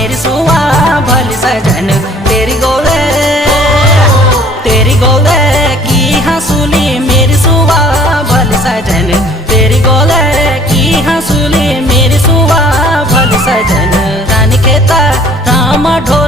मेरी सुआ भली सजन तेरी गोले की हंसुली मेरी सुआ भली सजन तेरी गोले की हंसुली मेरी सुआ भली सजन रानी खेता राम ढो